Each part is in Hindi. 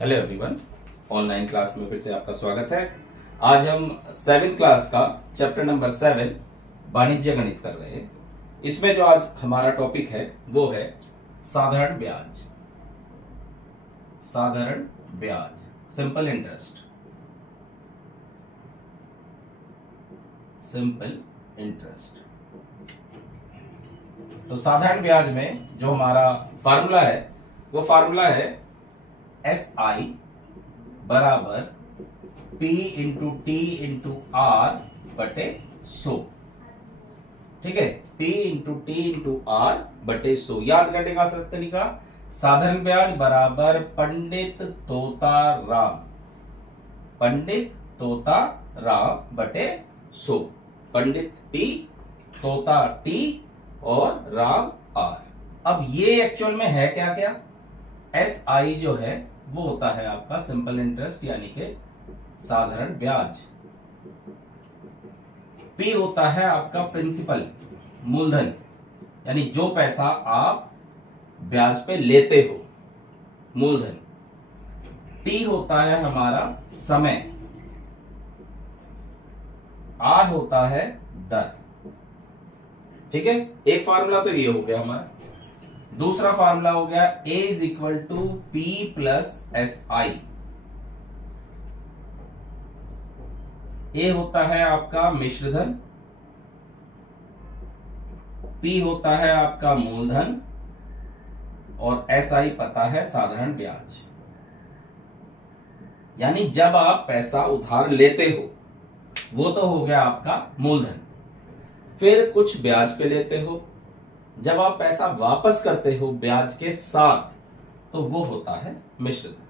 हेलो एवरीवन, ऑनलाइन क्लास में फिर से आपका स्वागत है। आज हम 7th क्लास का चैप्टर नंबर 7 वाणिज्य गणित कर रहे हैं। इसमें जो आज हमारा टॉपिक है वो है साधारण ब्याज। साधारण ब्याज, सिंपल इंटरेस्ट। Simple interest. तो साधारण ब्याज में जो हमारा फार्मूला है वो फार्मूला है SI बराबर P into T into are बटे 100। ठीक है, P into T into are बटे 100। याद करने का सरल तरीका, साधारण ब्याज बराबर पंडित तोता राम। पंडित तोता राम बटे 100। पंडित P, तोता T और राम R। अब ये एक्चुअल में है क्या क्या? SI जो है वो होता है आपका सिंपल इंटरेस्ट यानी कि साधारण ब्याज। P होता है आपका प्रिंसिपल, मूलधन, यानी जो पैसा आप ब्याज पे लेते हो, मूलधन। T होता है हमारा समय। R होता है दर। ठीक है, एक फार्मूला तो ये हो गया हमारा। दूसरा फार्मूला हो गया A is equal to P plus SI। A होता है आपका मिश्रधन, P होता है आपका मूलधन और SI पता है साधारण ब्याज। यानी जब आप पैसा उधार लेते हो वो तो हो गया आपका मूलधन, फिर कुछ ब्याज पे लेते हो। जब आप पैसा वापस करते हो ब्याज के साथ तो वो होता है मिश्रधन।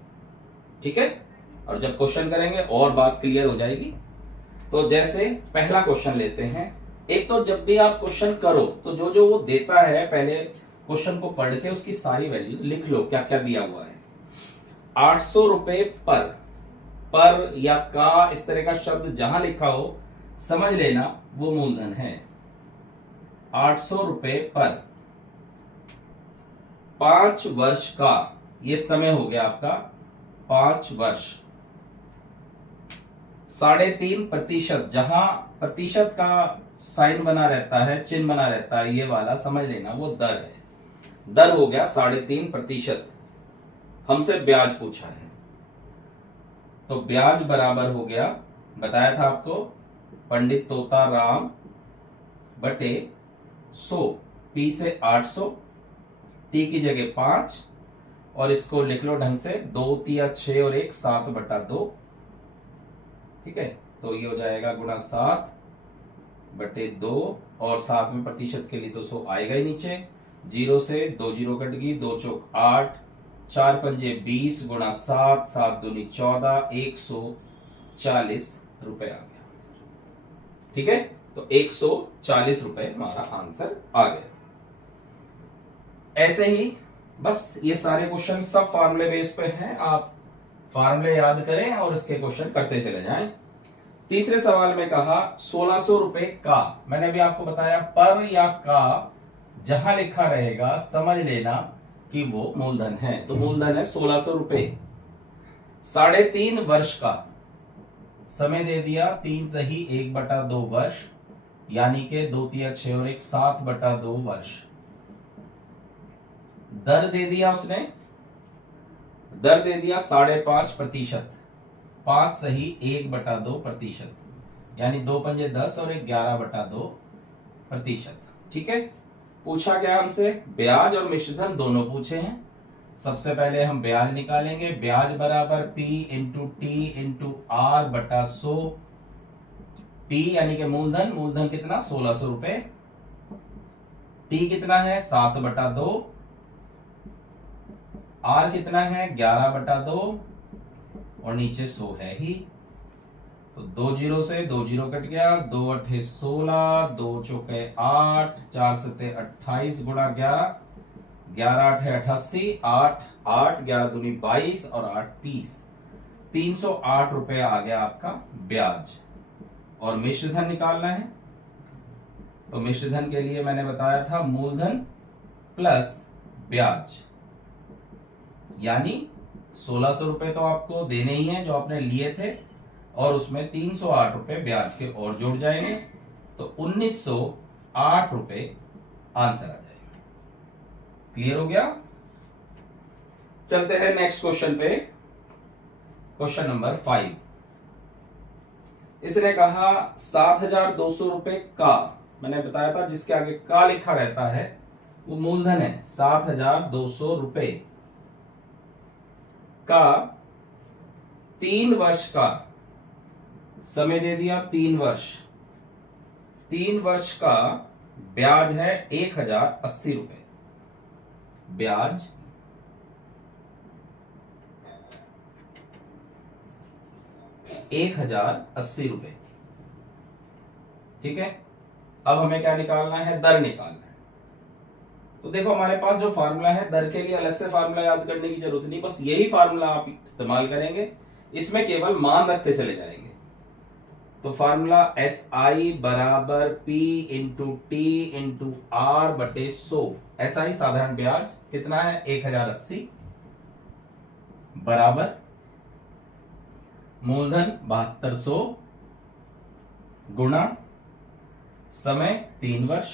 ठीक है, और जब क्वेश्चन करेंगे और बात क्लियर हो जाएगी। तो जैसे पहला क्वेश्चन लेते हैं। एक तो जब भी आप क्वेश्चन करो तो जो जो वो देता है पहले क्वेश्चन को पढ़ के उसकी सारी वैल्यूज लिख लो, क्या क्या दिया हुआ है। 800 रुपए पर या का, इस तरह का शब्द जहां लिखा हो समझ लेना वो मूलधन है। 800 रुपए पर 5 वर्ष का, ये समय हो गया आपका 5 वर्ष। 3.5%, जहां प्रतिशत का साइन बना रहता है, चिन्ह बना रहता है, ये वाला समझ लेना वो दर है। दर हो गया 3.5%। हमसे ब्याज पूछा है तो ब्याज बराबर हो गया, बताया था आपको, पंडित तोता राम बटे 100। P से 800, T की जगह 5 और इसको लिख लो ढंग से, 2 तिया 6 और 1 7/2। ठीक है, तो ये हो जाएगा गुणा 7/2 और 7 में प्रतिशत के लिए तो 100 आएगा ही नीचे। 0 से 2 जीरो कट गई, 2 चौक 8, 4 पंजे 20 गुणा 7, 7 दूनी 14, 140 रुपए आ गया। ठीक है, तो 140 रुपए हमारा आंसर आ गया। ऐसे ही बस ये सारे क्वेश्चन सब फार्मूले बेस पे हैं, आप फार्मूले याद करें और इसके क्वेश्चन करते चले जाएं। तीसरे सवाल में कहा 1600 रुपए का, मैंने अभी आपको बताया पर या का जहां लिखा रहेगा समझ लेना कि वो मूलधन है। तो मूलधन है 1600 रुपए। 3.5 वर्ष का, समय दे दिया 3 सही 1/2 वर्ष, यानी के 2 तिया 6 और 1 7/2 वर्ष। दर दे दिया उसने, दर दे दिया 5.5%। 5 सही 1/2%, यानी 2 पंजे 10 और 1 11/2%। ठीक है, पूछा क्या हमसे? ब्याज और मिश्रधन दोनों पूछे हैं। सबसे पहले हम ब्याज निकालेंगे। ब्याज बराबर P into T into r बटा 100। P यानी कि मूलधन, मूलधन कितना? 1600 रुपए। T कितना है? 7/2। R कितना है? 11/2 और नीचे 100 है ही। तो 2 जीरो से 2 जीरो कट गया, 2 8 16, 2 चौके 8, 4 7 28 गुणा 11, 11 8 88, 8 8 11 दूनी 22 और 8 30। 308 रुपए आ गया आपका ब्याज। और मिश्रधन निकालना है तो मिश्रधन के लिए मैंने बताया था मूलधन प्लस ब्याज, यानी 1600 रुपए तो आपको देने ही है जो आपने लिए थे, और उसमें 308 रुपए ब्याज के और जुड़ जाएंगे, तो 1908 रुपए आंसर आ जाएगा। क्लियर हो गया? चलते हैं नेक्स्ट क्वेश्चन पे। Question number 5। इसने कहा 7200 रुपए का, मैंने बताया था जिसके आगे का लिखा रहता है वो मूलधन है। 7200 रुपए का 3 वर्ष का समय दे दिया, 3 वर्ष। 3 वर्ष का ब्याज है 1080 रुपए। ब्याज 1080 रुपए। ठीक है, अब हमें क्या निकालना है? दर निकालना है। तो देखो हमारे पास जो फार्मूला है, दर के लिए अलग से फार्मूला याद करने की जरूरत नहीं, बस यही फार्मूला आप इस्तेमाल करेंगे, इसमें केवल मान रखते चले जाएंगे। तो फार्मूला SI बराबर P into T into are बटे 100। SI साधारण ब्याज कितना है? 1080 बराबर मूलधन 7200 गुणा समय 3 वर्ष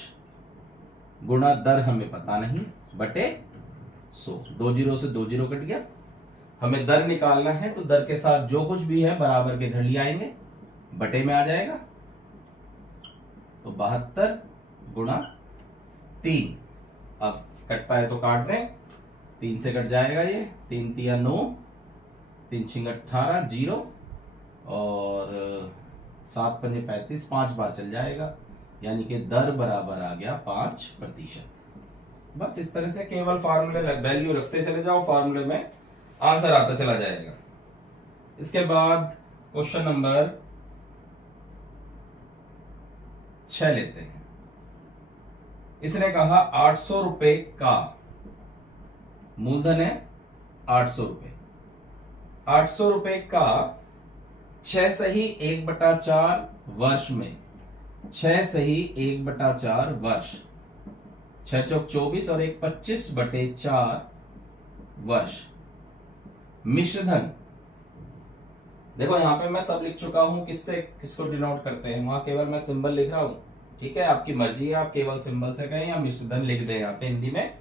गुणा दर हमें पता नहीं बटे 100। 2 जीरो से 2 जीरो कट गया। हमें दर निकालना है, तो दर के साथ जो कुछ भी है बराबर के घर ले आएंगे, बटे में आ जाएगा। तो 72 गुणा 3। अब कटता है तो काट दें, 3 से कट जाएगा ये, 3 तिया 9, 3 छिंग 18, 0 और 7 पंजे 35, 5 बार चल जाएगा, यानी कि दर बराबर आ गया 5%। बस इस तरह से केवल फार्मूले वैल्यू रखते चले जाओ, फार्मूले में आंसर आता चला जाएगा। इसके बाद क्वेश्चन नंबर 6 लेते हैं। इसने कहा 800 रुपए का मूलधन है 800 रुपए। 800 रुपए का 6 सही 1/4 वर्ष में, 6 सही 1/4 वर्ष, 6 चौक 24 और 1 25/4 वर्ष। मिश्रधन देखो यहां पे मैं सब लिख चुका हूं, किससे किसको डिनोट करते हैं, वहां केवल मैं सिंबल लिख रहा हूं। ठीक है, आपकी मर्जी है, आप केवल सिंबल से कहें या मिश्रधन लिख दें, यहाँ पे हिंदी में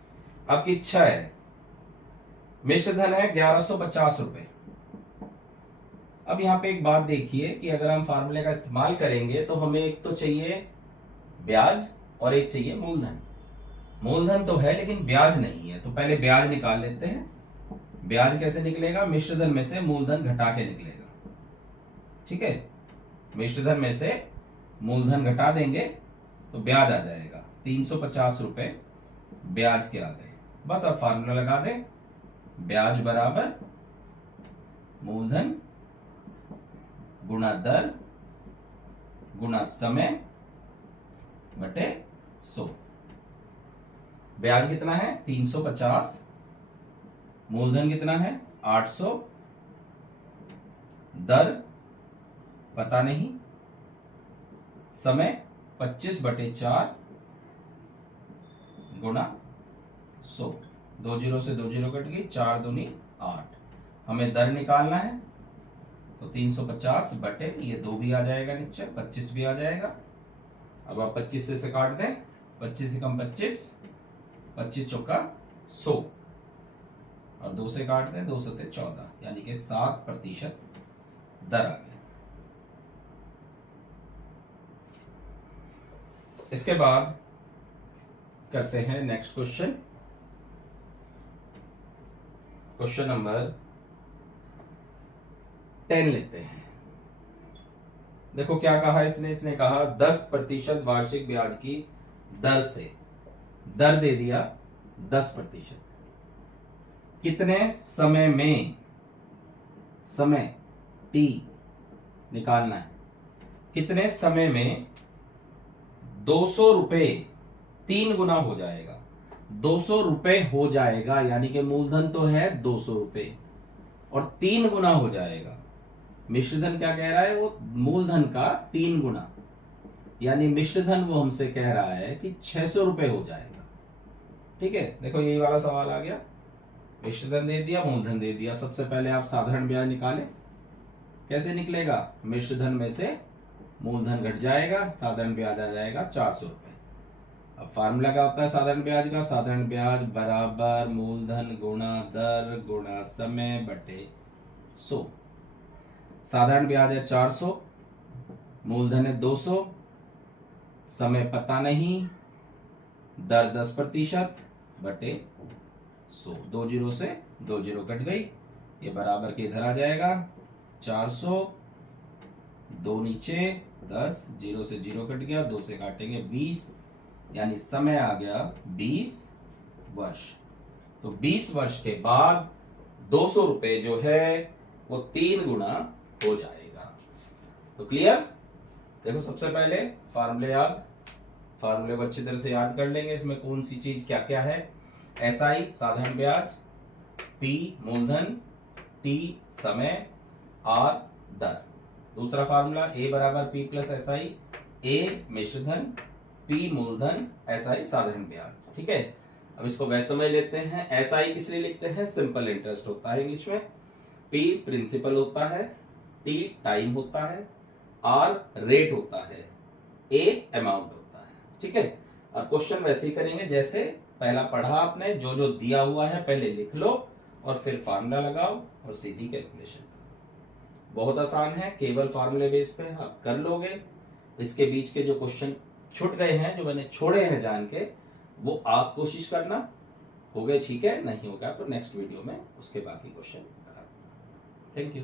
आपकी इच्छा है। मिश्रधन है 1150 रुपए। अब यहाँ पे एक बात देखिए कि अगर हम फार्मूले का इस्तेमाल करेंगे तो हमें एक तो चाहिए ब्याज और एक चाहिए मूलधन। मूलधन तो है लेकिन ब्याज नहीं है, तो पहले ब्याज निकाल लेते हैं। ब्याज कैसे निकलेगा? मिश्रधन में से मूलधन घटा के निकलेगा। ठीक है, मिश्रधन में से मूलधन घटा देंगे तो ब्याज आ जाएगा 350 रुपए ब्याज के आ गए। बस अब फार्मूला लगा दें, ब्याज बराबर मूलधन गुणा दर गुणा समय बटे 100। ब्याज कितना है? 350, मूलधन कितना है? 800, दर पता नहीं, समय 25/4 गुणा 100। 2 जीरो से 2 जीरो कट गई, 4 दूनी 8। हमें दर निकालना है, तो 350 बटे ये 2 भी आ जाएगा नीचे, 25 भी आ जाएगा। अब आप 25 से काट दें, 25 से कम 25, 25 चौका 100 और 2 से काट दें, 2 सत्ते 14, यानी कि 7% दर आ गया। इसके बाद करते हैं नेक्स्ट क्वेश्चन। क्वेश्चन नंबर 10 लेते हैं। देखो क्या कहा इसने कहा 10% वार्षिक ब्याज की दर से, दर दे दिया 10%। कितने समय में, समय टी निकालना है, कितने समय में 200 रुपए 3 गुना हो जाएगा। 200 रुपए हो जाएगा, यानी कि मूलधन तो है 200 रुपए और 3 गुना हो जाएगा। मिश्रधन क्या कह रहा है? वो मूलधन का 3 गुना, यानी मिश्रधन वो हमसे कह रहा है कि 600 रुपए हो जाएगा। ठीक है, देखो यही वाला सवाल आ गया। मिश्रधन दे दिया, मूलधन दे दिया। सबसे पहले आप साधारण ब्याज निकालें। कैसे निकलेगा? मिश्रधन में से मूलधन घट जाएगा, साधारण ब्याज आ जाएगा 400 रुपए। अब फार्मूला क्या होता है साधारण ब्याज का? साधारण ब्याज बराबर मूलधन गुणा दर गुणा समय बटे 100। साधारण ब्याज है 400, मूलधन है 200, समय पता नहीं, दर 10% बटे 100। 2 जीरो से 2 जीरो कट गई, ये बराबर के इधर आ जाएगा 400, 2 नीचे 10, 0 से 0 कट गया, 2 से काटेंगे 20, यानी समय आ गया 20 वर्ष। तो 20 वर्ष के बाद 200 रुपए जो है वो 3 गुना हो जाएगा। तो क्लियर? देखो सबसे पहले फार्मूले को अच्छी तरह से याद कर लेंगे। इसमें कौन सी चीज क्या क्या है? SI साधारण ब्याज, P मूलधन, T समय, R दर। दूसरा फार्मूला A बराबर P प्लस SI, A मिश्रधन, P मूलधन, SI साधारण ब्याज। ठीक है, अब इसको वैसे समझ लेते हैं। SI किस लिए लिखते हैं? सिंपल इंटरेस्ट होता है इंग्लिश में, P प्रिंसिपल होता है, T टाइम होता है, R रेट होता है, A अमाउंट होता है। ठीक है, और क्वेश्चन वैसे ही करेंगे जैसे पहला पढ़ा आपने। जो जो दिया हुआ है पहले लिख लो और फिर फार्मूला लगाओ और सीधी कैलकुलेशन करो। बहुत आसान है, केवल फार्मूले बेस पे आप कर लोगे। इसके बीच के जो क्वेश्चन छूट गए हैं, जो मैंने छोड़े हैं जान के, वो आप कोशिश करना। हो गए? ठीक है, नहीं होगा तो नेक्स्ट वीडियो में उसके बाकी क्वेश्चन करा। Thank you.